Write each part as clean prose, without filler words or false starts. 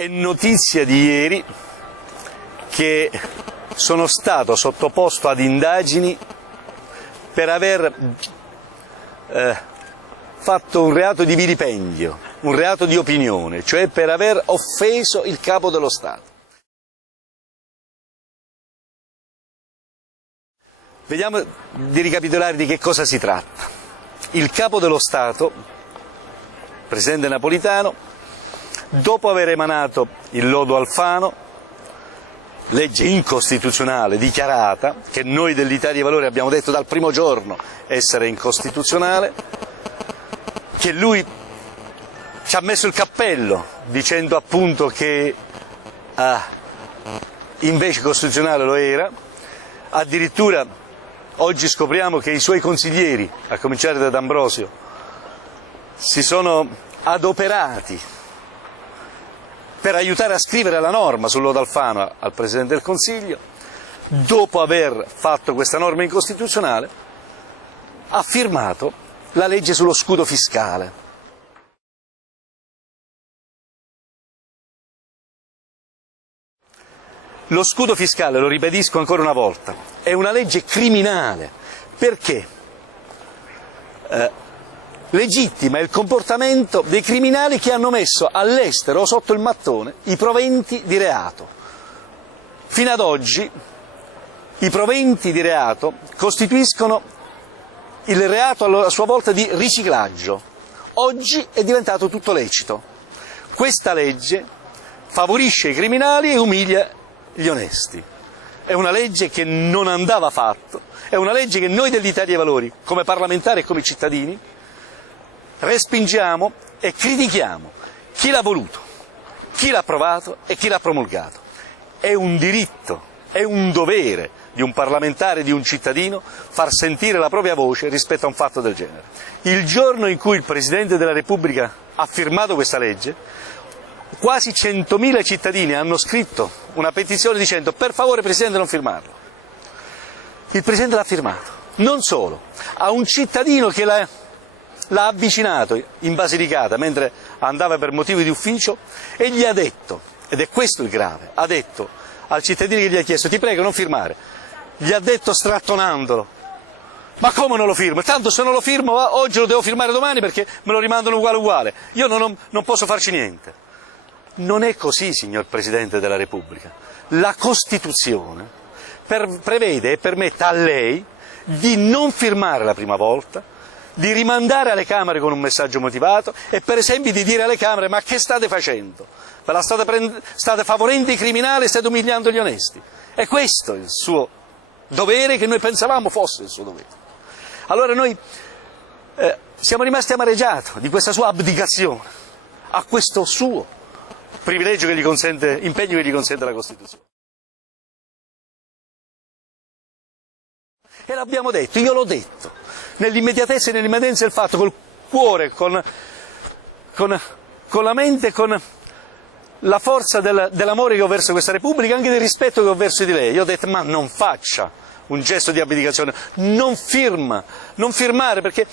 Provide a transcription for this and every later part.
È notizia di ieri che sono stato sottoposto ad indagini per aver fatto un reato di vilipendio, un reato di opinione, cioè per aver offeso il Capo dello Stato. Vediamo di ricapitolare di che cosa si tratta. Il Capo dello Stato, Presidente Napolitano, dopo aver emanato il lodo Alfano, legge incostituzionale dichiarata, che noi dell'Italia dei Valori abbiamo detto dal primo giorno essere incostituzionale, che lui ci ha messo il cappello dicendo appunto che invece costituzionale lo era. Addirittura oggi scopriamo che i suoi consiglieri, a cominciare da D'Ambrosio, si sono adoperati per aiutare a scrivere la norma sul lodo Alfano al Presidente del Consiglio. Dopo aver fatto questa norma incostituzionale, ha firmato la legge sullo scudo fiscale. Lo scudo fiscale, lo ribadisco ancora una volta, è una legge criminale perché legittima il comportamento dei criminali che hanno messo all'estero o sotto il mattone i proventi di reato. Fino ad oggi i proventi di reato costituiscono il reato a sua volta di riciclaggio. Oggi è diventato tutto lecito. Questa legge favorisce i criminali e umilia gli onesti. È una legge che non andava fatta, è una legge che noi dell'Italia dei Valori, come parlamentari e come cittadini, respingiamo e critichiamo chi l'ha voluto, chi l'ha approvato e chi l'ha promulgato. È un diritto, è un dovere di un parlamentare, di un cittadino, far sentire la propria voce rispetto a un fatto del genere. Il giorno in cui il Presidente della Repubblica ha firmato questa legge, quasi 100.000 cittadini hanno scritto una petizione dicendo: per favore Presidente, non firmarlo. Il Presidente l'ha firmato. Non solo, a un cittadino che l'ha avvicinato in Basilicata mentre andava per motivi di ufficio e gli ha detto, ed è questo il grave, ha detto al cittadino che gli ha chiesto: ti prego non firmare, gli ha detto strattonandolo: ma come non lo firmo? Tanto se non lo firmo oggi lo devo firmare domani perché me lo rimandano uguale, io non posso farci niente. Non è così, signor Presidente della Repubblica. La Costituzione prevede e permette a lei di non firmare la prima volta, di rimandare alle Camere con un messaggio motivato e per esempio di dire alle Camere: ma che state facendo? State favorendo i criminali e state umiliando gli onesti. E questo è il suo dovere, che noi pensavamo fosse il suo dovere. Allora noi siamo rimasti amareggiati di questa sua abdicazione a questo suo privilegio che gli consente, impegno che gli consente la Costituzione. E l'abbiamo detto, io l'ho detto, nell'immediatezza e nell'immediatezza del fatto, col cuore, con la mente, con la forza dell'amore che ho verso questa Repubblica, anche del rispetto che ho verso di lei. Io ho detto: ma non faccia un gesto di abdicazione, non firmare, perché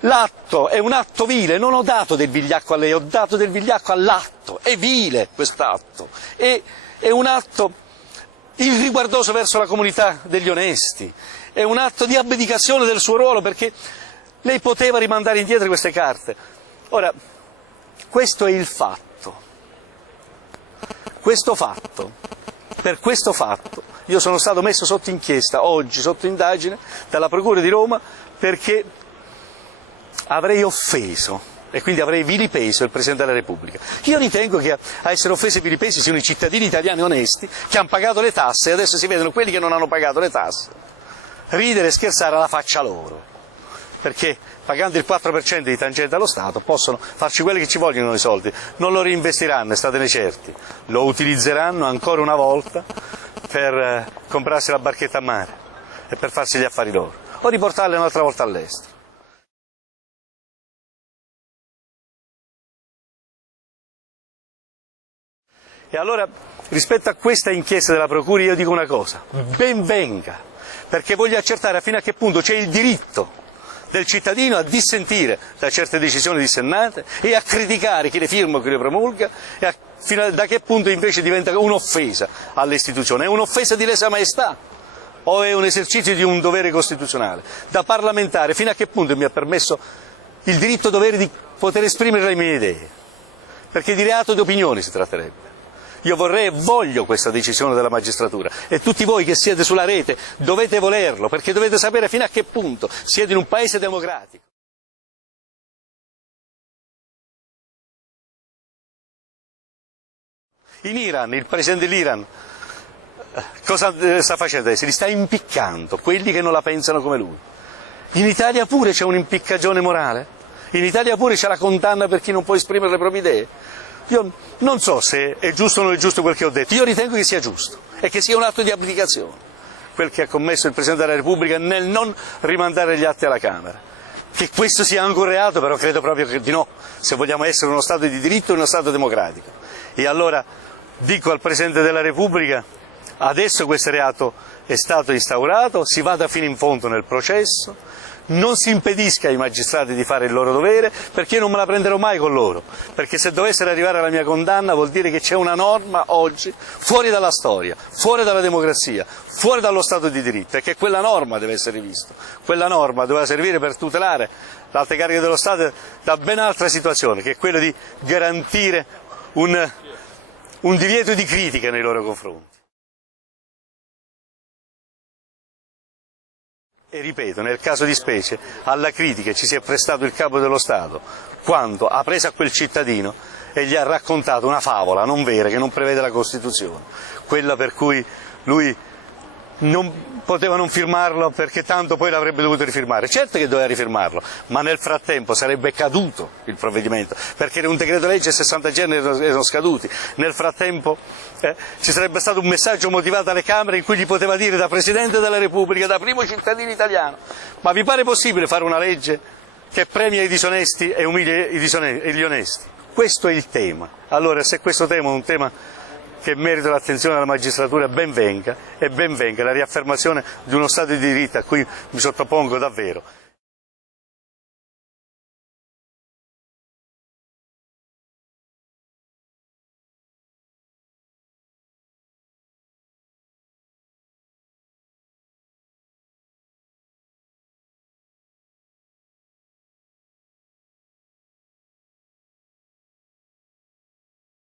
l'atto è un atto vile. Non ho dato del vigliacco a lei, ho dato del vigliacco all'atto. È vile quest'atto, è un atto irriguardoso verso la comunità degli onesti, è un atto di abdicazione del suo ruolo, perché lei poteva rimandare indietro queste carte. Ora, questo è il fatto. Per questo fatto io sono stato messo sotto inchiesta oggi, sotto indagine dalla Procura di Roma, perché avrei offeso e quindi avrei vilipeso il Presidente della Repubblica. Io ritengo che a essere offesi e vilipesi siano i cittadini italiani onesti che hanno pagato le tasse, e adesso si vedono quelli che non hanno pagato le tasse ridere e scherzare alla faccia loro, perché pagando il 4% di tangente allo Stato possono farci quelli che ci vogliono i soldi, non lo reinvestiranno, statene certi, lo utilizzeranno ancora una volta per comprarsi la barchetta a mare e per farsi gli affari loro, o riportarle un'altra volta all'estero. E allora, rispetto a questa inchiesta della Procura, io dico una cosa: ben venga, perché voglio accertare fino a che punto c'è il diritto del cittadino a dissentire da certe decisioni dissennate e a criticare chi le firma o chi le promulga, e a Da che punto invece diventa un'offesa alle istituzioni? È un'offesa di lesa maestà o è un esercizio di un dovere costituzionale? Da parlamentare fino a che punto mi ha permesso il diritto-dovere di poter esprimere le mie idee? Perché di reato di opinione si tratterebbe. Io vorrei e voglio questa decisione della magistratura e tutti voi che siete sulla rete dovete volerlo, perché dovete sapere fino a che punto siete in un paese democratico. In Iran, il presidente dell'Iran, cosa sta facendo adesso? Li sta impiccando, quelli che non la pensano come lui. In Italia pure c'è un'impiccagione morale? In Italia pure c'è la condanna per chi non può esprimere le proprie idee? Io non so se è giusto o non è giusto quel che ho detto, io ritengo che sia giusto e che sia un atto di abdicazione, quel che ha commesso il Presidente della Repubblica nel non rimandare gli atti alla Camera. Che questo sia anche un reato, però credo proprio di no, se vogliamo essere uno Stato di diritto e uno Stato democratico. E allora dico al Presidente della Repubblica, adesso questo reato è stato instaurato, si vada fino in fondo nel processo, non si impedisca ai magistrati di fare il loro dovere, perché io non me la prenderò mai con loro, perché se dovessero arrivare alla mia condanna vuol dire che c'è una norma oggi fuori dalla storia, fuori dalla democrazia, fuori dallo Stato di diritto, e che quella norma deve essere rivista. Quella norma doveva servire per tutelare l'alta carica dello Stato da ben altra situazione, che è quella di garantire un divieto di critica nei loro confronti. E ripeto, nel caso di specie, alla critica ci si è prestato il Capo dello Stato quando ha preso a quel cittadino e gli ha raccontato una favola non vera che non prevede la Costituzione, quella per cui lui non poteva non firmarlo perché tanto poi l'avrebbe dovuto rifirmare. Certo che doveva rifirmarlo, ma nel frattempo sarebbe caduto il provvedimento, perché era un decreto legge e 60 giorni erano scaduti. Nel frattempo ci sarebbe stato un messaggio motivato alle Camere in cui gli poteva dire da Presidente della Repubblica, da primo cittadino italiano: ma vi pare possibile fare una legge che premia i disonesti e umilia gli onesti? Questo è il tema. Allora, se questo tema è un tema che merita l'attenzione della magistratura, ben venga, e ben venga la riaffermazione di uno Stato di diritto a cui mi sottopongo davvero.